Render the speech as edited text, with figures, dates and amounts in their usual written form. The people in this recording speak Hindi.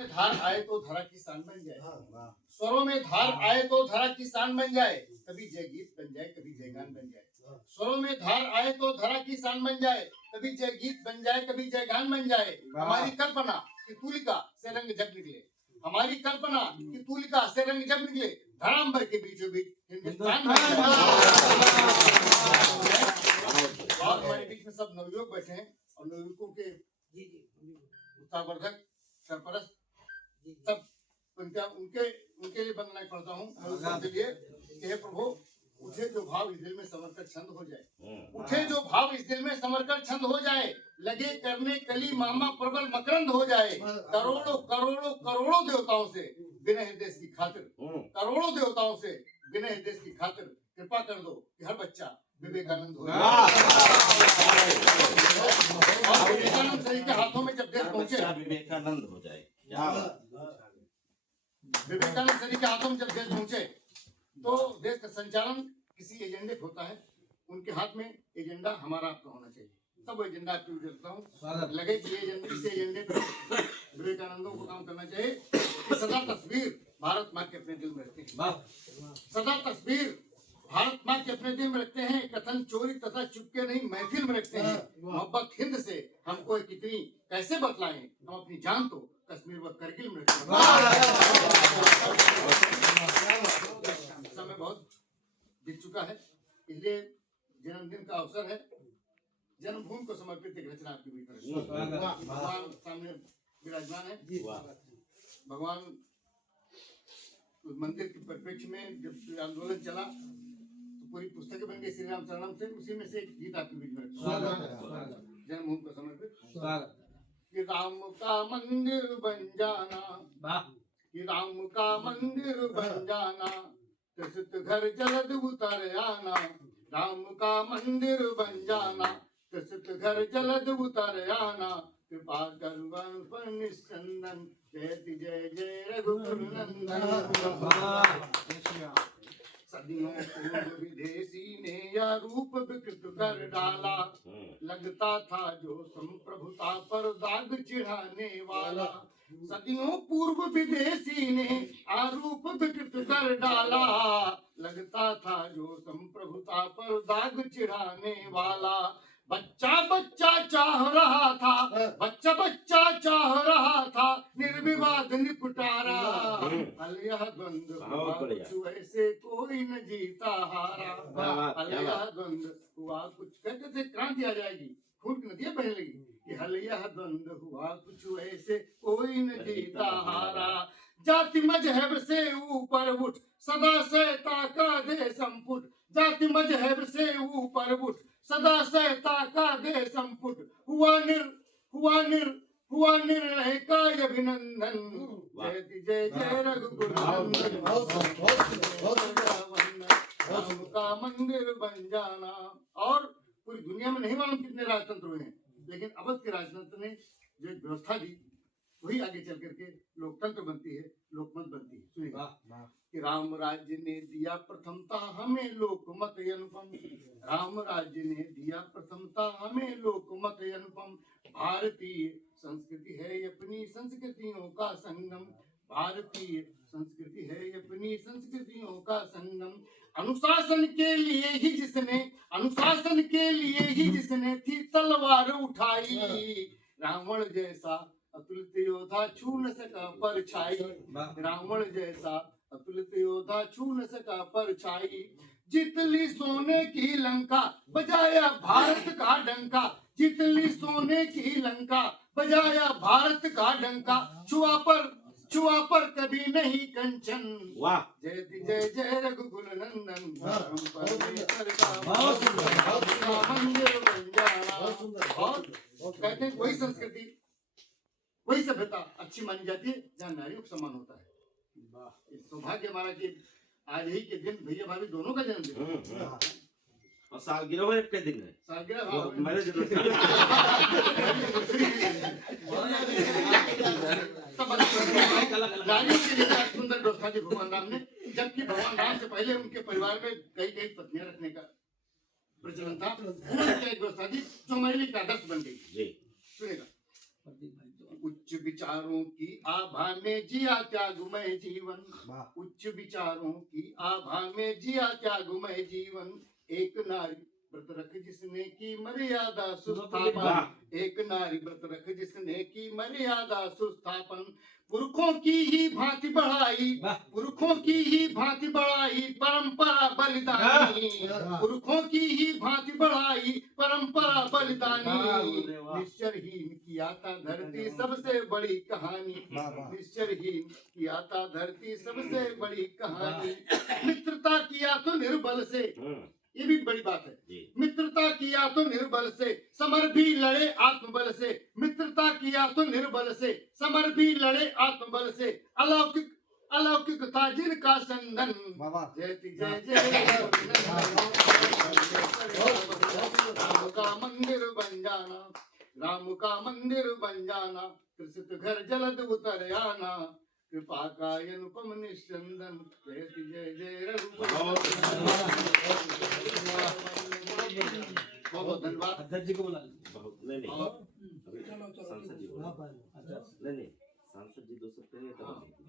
में धार आए तो धरा की शान बन जाए, स्वरों में धार आए तो धरा की शान बन जाए, कभी जय गीत बन जाए कभी जय गान बन जाए। स्वरों में धार आए तो धरा की शान बन जाए, कभी जय गीत बन जाए कभी जय गान बन जाए। हमारी कल्पना की तूलिका से रंग जब निकले, हमारी कल्पना की तूलिका से रंग जब निकले, धराम्बर के बीचों बीच हिंदुस्तान बन जाए। और हमारे बीच में सब नवयुवक बैठे हैं और नवयुवकों के उत्साहवर्धक सरपरस्त सब उनके उनके लिए वंदना करता हूँ। के लिए कि हे प्रभु, उठे जो भाव इस दिल में समरकर छंद हो जाए, उठे जो भाव इस दिल में समरकर छंद हो जाए, लगे करने कली मामा प्रबल मकरंद हो जाए। करोड़ों करोड़ों करोड़ों देवताओं से विनय देश की खातिर, करोड़ों देवताओं से विनय देश की खातिर कृपा कर दो कि हर बच्चा विवेकानंद हो जाए। विवेकानंद सही के हाथों में जब देश पहुंचे, विवेकानंद हो जाए। विवेकानंद सरी के हाथों में जब देश पहुंचे तो देश का संचालन किसी एजेंडे पे होता है। उनके हाथ में एजेंडा हमारा आपका होना चाहिए। तब एजेंडा आपकी देता हूँ लगे कि इस एजेंडे पे विवेकानंदों को काम करना चाहिए कि सदा तस्वीर भारत माँ के अपने दिल में रखते हैं, सदा तस्वीर भारत माँ के अपने दिल में रखते हैं, कथन चोरी तथा चुपके नहीं महफिल में रखते हैं। मोहब्बत हिंद से हमको कितनी कैसे बतलाएं, हम अपनी जान तो कश्मीर व करगिल में रखते हैं। समय बहुत बीत चुका है, इसलिए जन्मदिन का अवसर है, जन्मभूमि को समर्पित एक रचना आपकी भी करें। भगवान सामने विराजमान है। भगवान मंदिर के परिप्रेक्ष्य में जब आंदोलन चला तो पूरी पुस्तकें बन गई श्री राम शरणम से, उसी में से एक गीत आपके बीच में जन्मभूमि को समर्पित कि राम का मंदिर बन जाना, कि राम का मंदिर बन जाना, त्रिसत घर जलद उतर आना। राम का मंदिर बन जाना, त्रिसत घर जलद उतर आना। कृपा कर वन पर निस्कंदन, जय जय जय रघुकुल नंदन। सदियों पूर्व विदेशी ने यह रूप विकृत कर डाला, लगता था जो संप्रभुता पर दाग चिढ़ाने वाला। सदियों पूर्व विदेशी ने आरूप विकृत कर डाला, लगता था जो संप्रभुता पर दाग चिढ़ाने वाला। बच्चा बच्चा चाह रहा था, बच्चा बच्चा चाह रहा था, निर्विवाद निपटारा। अलयह द्वंद हुआ कुछ ऐसे कोई न जीता हारा। अलयह द्वंद हुआ कुछ, कहते थे क्रांति आ जाएगी, खून की नदियां बहने लगी, कि हलयह द्वंद हुआ कुछ ऐसे कोई न जीता हारा। जाति मजहब से ऊपर उठ, सदा सहता का दे संपुट। जाति मजहब से ऊपर उठ, सदा सहता का दे संपुट। हुआ निर्णय का अभिनंदन, जय जय जय रघुकुल नंदन। राम का मंदिर बन जाना। और पूरी दुनिया में नहीं मालूम कितने राजतंत्र हुए हैं, लेकिन अवध के राजतंत्र ने जो एक व्यवस्था दी वही आगे चल करके लोकतंत्र बनती है, लोकमत बनती है। सुनिएगा कि राम राज्य ने दिया प्रथमता हमें लोकमत अनुपम। राम राज्य ने दिया प्रथमता हमें लोकमत अनुपम। भारतीय संस्कृति है अपनी संस्कृतियों का संगम, भारतीय संस्कृति है अपनी संस्कृतियों का संगम। अनुशासन के लिए ही जिसने थी तलवार उठाई, रावण जैसा अतुलित योद्धा छू न सका परछाई। रावण जैसा अतुलित योद्धा छू न सका परछाई। जीत ली सोने की लंका, बजाया भारत का डंका। जीत ली सोने की लंका, बजाया भारत का डंका। छुआ पर कभी नहीं कंचन, जय जय जय रघुकुल नंदन। मंदिर बन जाना। और कहते हैं वही संस्कृति वही सभ्यता अच्छी मानी जाती है जहाँ नारियों का सम्मान होता है। सौभाग्य हमारा कि आज ही के दिन भैया भाभी दोनों का जन्मदिन है और सालगिरह एक के दिन है। सालगिरह मेरे नारियों के लिए सुंदर व्यवस्था दी भगवान राम ने, जबकि भगवान राम से पहले उनके परिवार में कई पत्नियां रखने का प्रचलन था। उन्होंने एक व्यवस्था दी जो हमारे लिए आदर्श बन गई। सुनेगा उच्च विचारों की आभा में जिया त्यागमय जीवन, उच्च विचारों की आभा में जिया त्यागमय जीवन। एक नारी व्रत रख जिसने की मर्यादा सुस्थापन, एक नारी व्रत रख जिसने की मर्यादा सुस्थापन। पुरखों की ही भांति बढ़ाई, पुरखों की ही भांति बढ़ाई परंपरा बलिदानी, पुरखों की ही भांति बढ़ाई परंपरा बलिदानी। निश्चरहीन की आता धरती सबसे बड़ी कहानी, निश्चरहीन की आता धरती सबसे बड़ी कहानी। मित्रता किया तो निर्बल से, ये भी बड़ी बात है, जी। मित्रता किया तो निर्बल से, समर भी लड़े आत्मबल से। मित्रता किया तो निर्बल से, समर भी लड़े आत्मबल से। अलौकिक अलौकिक था जिनका संदन, जयति जय जय। राम का मंदिर बन जाना, राम का मंदिर बन जाना, कृषित घर जलद उतर आना। कृपा का अनुपम निस्यंदन, जयति जय जय रघुपति। बहुत बहुत धन्यवाद। बहुत नहीं और